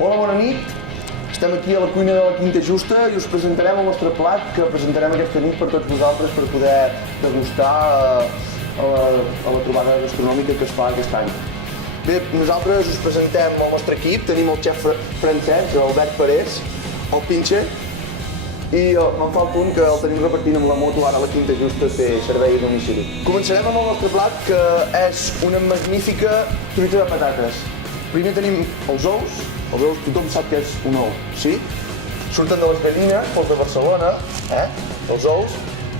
Hola, bona nit. Estem aquí a la cuina de la Quinta Justa i us presentarem el nostre plat que presentarem aquesta nit per tots vosaltres per poder degustar a la trobada gastronòmica que es fa aquest any. Bé, nosaltres us presentem el nostre equip. Tenim el xef francès, Albert Parés, el Pinche, i me'n fa el punt que el tenim repartint amb la moto ara a la Quinta Justa a fer servei a domicili. Començarem amb el nostre plat, que és una magnífica truita de patates. Primer tenim els ous. Els ous tothom sap que és un ou, sí? Surten de les gallines, els de Barcelona, els ous.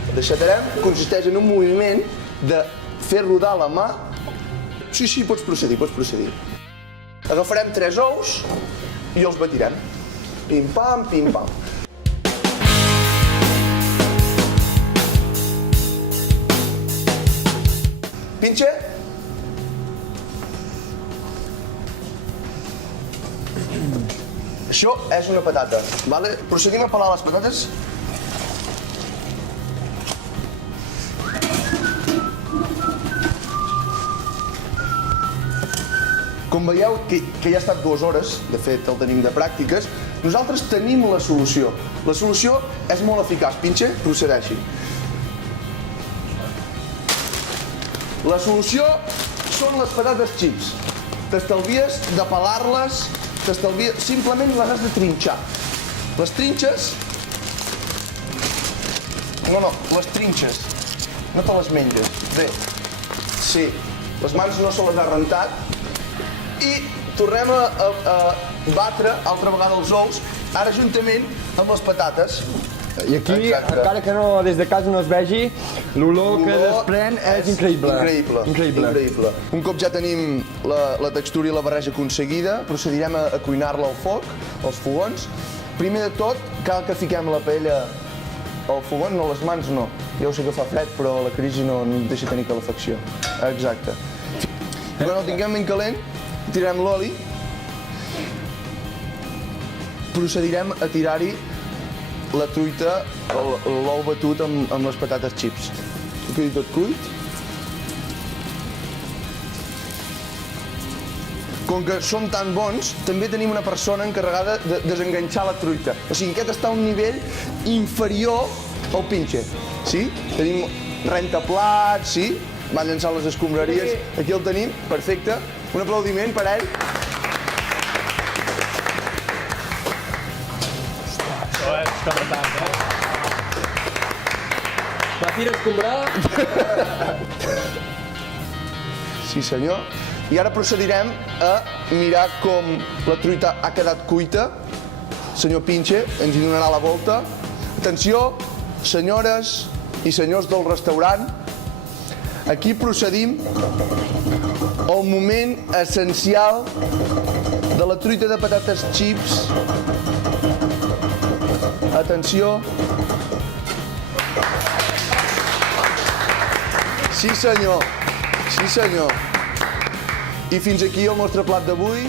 El deixatarem, consisteix en un moviment de fer rodar la mà. Sí, pots procedir. Agafarem 3 ous i els batirem. Pim-pam, pim-pam. Pinche? Això és una patata, vale? Procedim a pelar les patates. Com veieu, que ja ha estat 2 hores, de fet el tenim de pràctiques, nosaltres tenim la solució. La solució és molt eficaç. Pinche, procedeixi. La solució són les patates xips. T'estalvies de pelar-les, simplement les has de trinxar. Les trinxes... No, les trinxes. No te les menges. Bé, sí, les mans no se les ha rentat. I tornem a batre altra vegada els ous, ara juntament amb les patates. I aquí, encara que des de casa no es vegi, l'olor que desprèn és increïble. Increïble. Un cop ja tenim la textura i la barreja aconseguida, procedirem a cuinar-la al foc, als fogons. Primer de tot, cal que fiquem la paella al fogó, no les mans no. Ja ho sé que fa fred, però la crisi no deixa tenir calefacció. Exacte. Quan el tinguem ben calent, tirarem l'oli. Procedirem a tirar-hi la truita, l'ou batut amb les patates xips. Que quedi tot cuit. Com que som tan bons, també tenim una persona encarregada de desenganxar la truita. O sigui, aquest està a un nivell inferior al Pinche. Sí? Tenim rentaplats, sí? Va llançar les escombraries. Aquí el tenim, perfecte. Un aplaudiment per a ell. Va tira escombrar. Sí, senyor. I ara procedirem a mirar com la truita ha quedat cuita. Senyor Pinche ens hi donarà la volta. Atenció, senyores i senyors del restaurant. Aquí procedim al moment essencial de la truita de patates xips. Atenció. Sí, senyor. I fins aquí el nostre plat d'avui.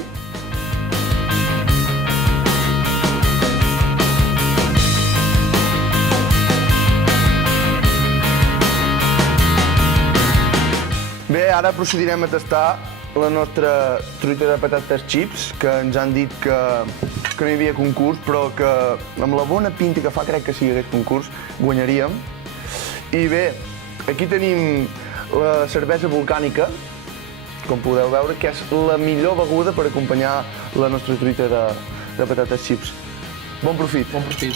Bé, ara procedirem a tastar la nostra truita de patates xips, que ens han dit que no hi havia concurs, però que amb la bona pinta que fa crec que si hi hagués concurs guanyaríem. I bé, aquí tenim la cervesa volcànica, com podeu veure, que és la millor beguda per acompanyar la nostra truita de patates xips. Bon profit. Bon profit.